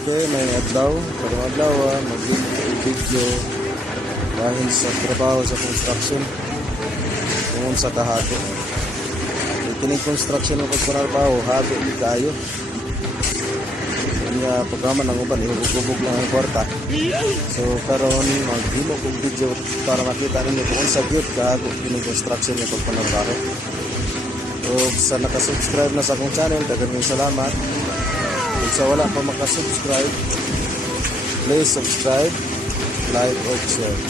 Okay, may adlaw. Karong adlaw, mag-video dahil sa trabaho sa construction. Kung sa kahago. Kining construction ng pagtrabaho, hago di kayo. Kanya programa ng uban, ihubog-hubog lang ang kwarta. So karon mag-himo kong video para makita ninyo kung sa gyud kahago kining construction ng pagtrabaho. So sa nakasubscribe na sa akong channel, daghang salamat. Kung sa wala pa makasubscribe, please subscribe, like, and share.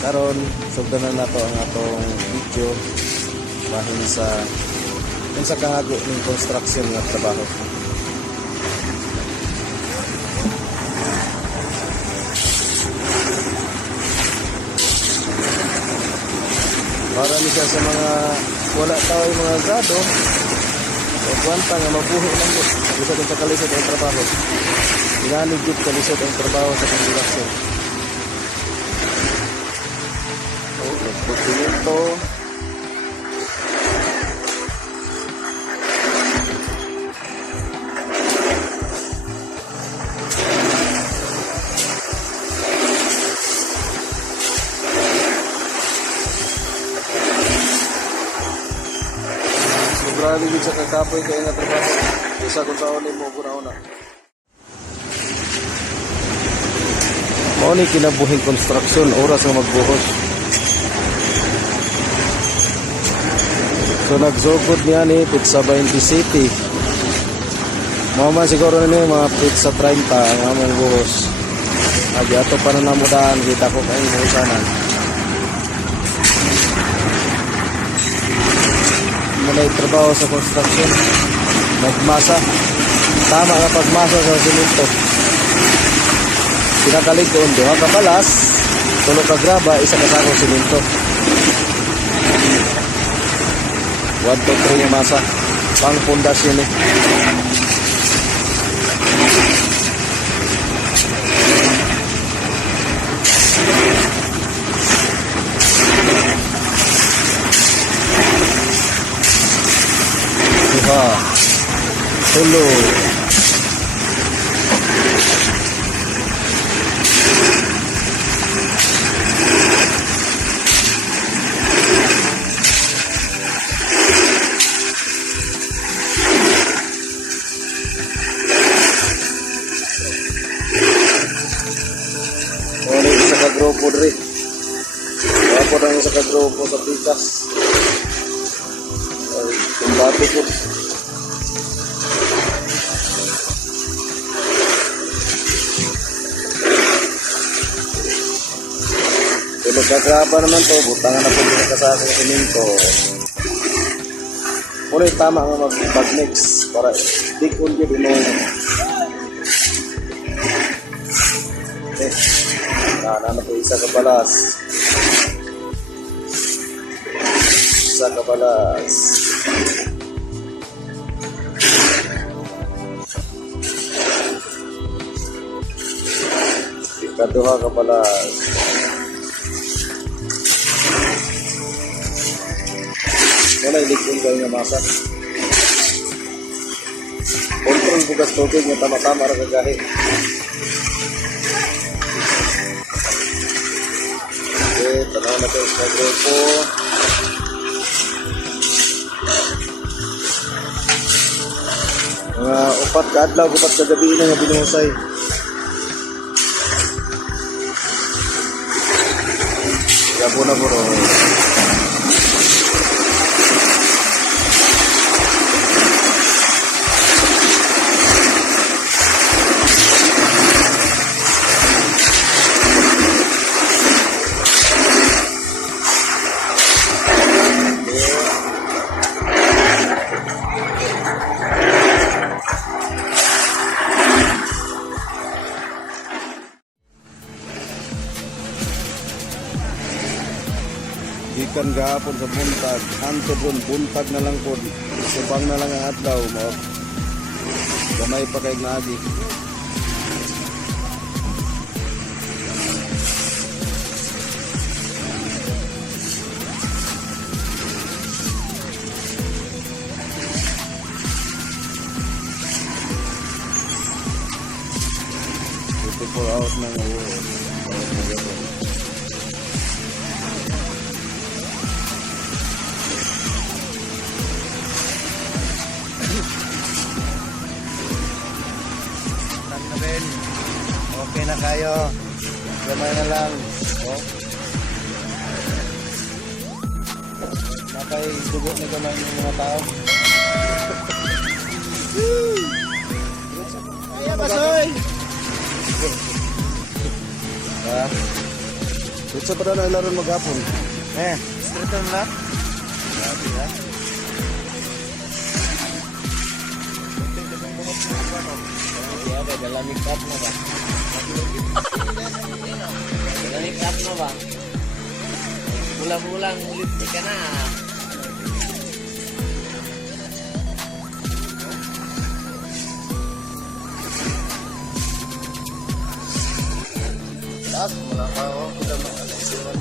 Karon sugdanan nato ang atong video dahil sa kahago ng construction ng trabaho. Para ni sa mga wala tao yung mga gado o kwanta nga mabuhi lang mo bisa din kalisod ang trabaho. Inanigit kalisod ang trabaho sa construction. Pagpinito sobrang ligid sa kakapoy kaya nga trabaho isa kung taon mo una-una mao ni kinabuhing construction oras nga magbuhos. So nagsugod niya ni Pizza 20 City. Mama siguro na niya mga Pizza 30 ang among buhos. Agi ato pa na namudaan kita ko kayo buhusanan. Muna trabaho sa construction. Nagmasa. Tama nga pagmasa sa simento. Pinakalig doon, duha ka balas, tulo ka graba, isa ka sakong simento. 1, 2, 3 yung masa. Pang pundasyon eh. Duha. Tulo. Sa kagrupo dre. Wapo lang sa kagrupo sa pikas. Ay, kumbati po. Tulog kagraba naman to, butangan na po yung kasasa sa siminto. Muna yung tama nga mag-mix para dig-on yun yung na po isa ka balas. Isa ka balas. Ikaduha ka balas. Wala iligpon kayo nga masa. Kontrol bukas tubig nga tama-tama ra kagahi. Tanaw na tayo sa grupo. Mga upat ka adlaw, upat ka gabi na nga binuhusay. Gabo na bro. Gikan gahapon sa buntag, hantod ron buntag na lang po, subang na lang ang adlaw mo. Gamay pa kay nagi. 4 hours na nga uwi. Na rin. Okay na kayo. Gamay na lang. Oh. Nakay dugo na gamay ng mga tao. Kaya basoy! Ha? Dito pa na ilaro maghapon. Straight on na? Grabe ha? Dalamig up na ba? Dalamig up na ba? Bulang-bulang ulit ka na. Taas mo lang ako. Kita mo alisiwan.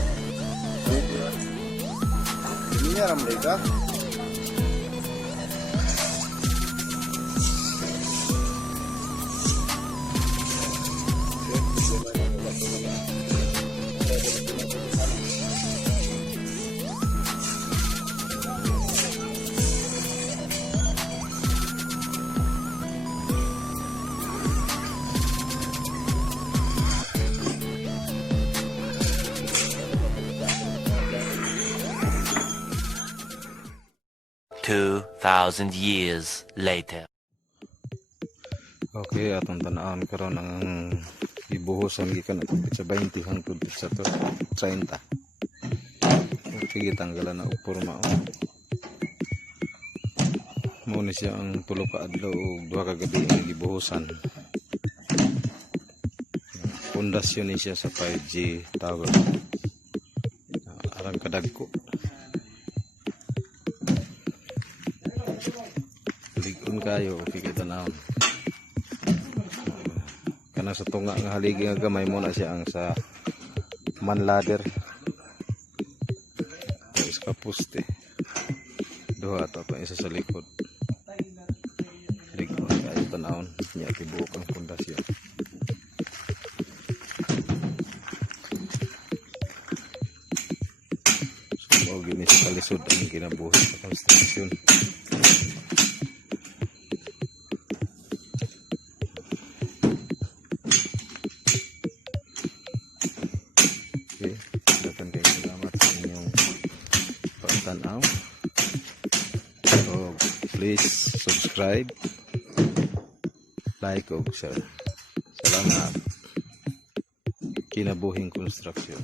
Ini niya ramday ka? Two 2,000 years later. Okay, atong tanawon karon ang ibuhusan gikan ato sa 20 hangtod sa 30. Okay, tanggalan na porma. Mo ni siya ang tulo ka adlaw ug duha ka gabi ang gibuhusan. Pundasyon ni siya sa 5G tower. Arang kadagko. Ligon kayo, okay kita naon. Kanang sa tunga nga haligi nga gamay mo na siya ang sa man ladder. Tapos kapuste. Duha ata pa isa sa likod. Ligon kayo tanawon. Niya tibuok ang pundasyon. So, gini sa kalisod ang kinabuhi sa construction. Okay, salamat sa inyong pagtanaw. So, please subscribe, like, o share. Salamat. Kinabuhing construction.